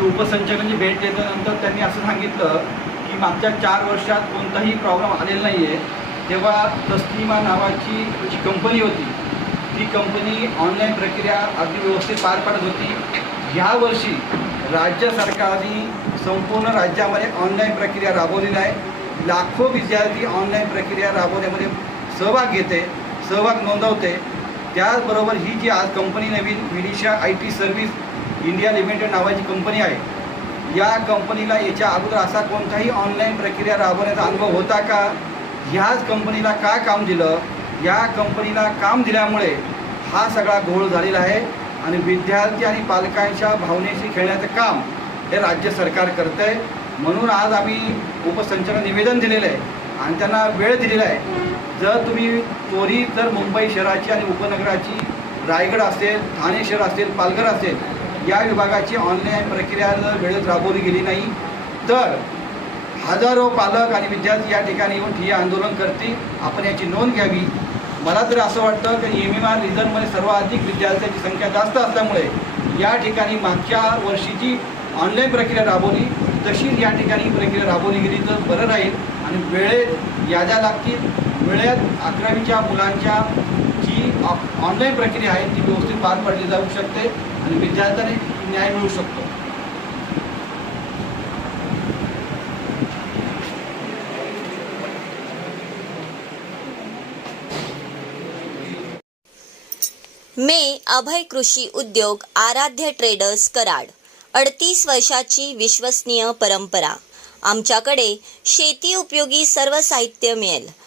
उपसंचालकांची भेट घेतल्यानंतर त्यांनी असं सांगितलं की मागच्या चार वर्षात कोणताही प्रॉब्लेम आलेला नाही आहे तेव्हा तस्लिमा नावाची जी कंपनी होती ती कंपनी ऑनलाईन प्रक्रिया अगदी व्यवस्थित पार पाडत होती. ह्या वर्षी राज्य सरकारने संपूर्ण राज्यामध्ये ऑनलाईन प्रक्रिया राबवलेली आहे. लाखो विद्यार्थी ऑनलाईन प्रक्रिया राबवण्यामध्ये सहभाग घेते सहभाग नोंदवते. त्याचबरोबर ही जी आज company Naveen Vinisha I T service India limited नावाची कंपनी आहे. या कंपनीला याच्या अगोदर असा कोणताही ऑनलाईन प्रक्रिया राबवण्याचा अनुभव होता का? ह्याच कंपनीला का काम दिलं? या कंपनीला काम दिल्यामुळे हा सगळा घोळ झालेला आहे आणि विद्यार्थी आणि पालकांच्या भावनेशी खेळण्याचं काम हे राज्य सरकार करतं आहे म्हणून आज आम्ही उपसंचालक निवेदन दिलेलं आहे आणि त्यांना वेळ दिलेला आहे. जर तुम्ही त्वरित जर मुंबई शहराची आणि उपनगराची रायगड असेल ठाणे शहर असेल पालघर असेल या विभागाची ऑनलाईन प्रक्रिया जर वेळेत राबवली गेली नाही. तर हजारो पालक आणि विद्यार्थी या ठिकाणी येऊन ठिय्या आंदोलन करतील. आपण याची नोंद घ्यावी. मला तर असं वाटतं की एम एम आर रिझनमध्ये सर्वाधिक विद्यार्थ्यांची संख्या जास्त असल्यामुळे या ठिकाणी मागच्या वर्षीची ऑनलाईन प्रक्रिया राबवली. तशीच या ठिकाणी प्रक्रिया राबवली गेली तर बरं राहील. आणि वेळेत याद्या लागतील. वेळेत अकरावीच्या मुलांच्या ऑनलाईन प्रक्रिया आहे ती व्यवस्थित पार पाडली जाऊ शकते आणि विद्यार्थ्यांनी न्याय मिळू शकतो. मे अभय कृषी उद्योग आराध्य ट्रेडर्स कराड. अडतीस वर्षाची विश्वसनीय परंपरा. आमच्याकडे शेती उपयोगी सर्व साहित्य मिळेल.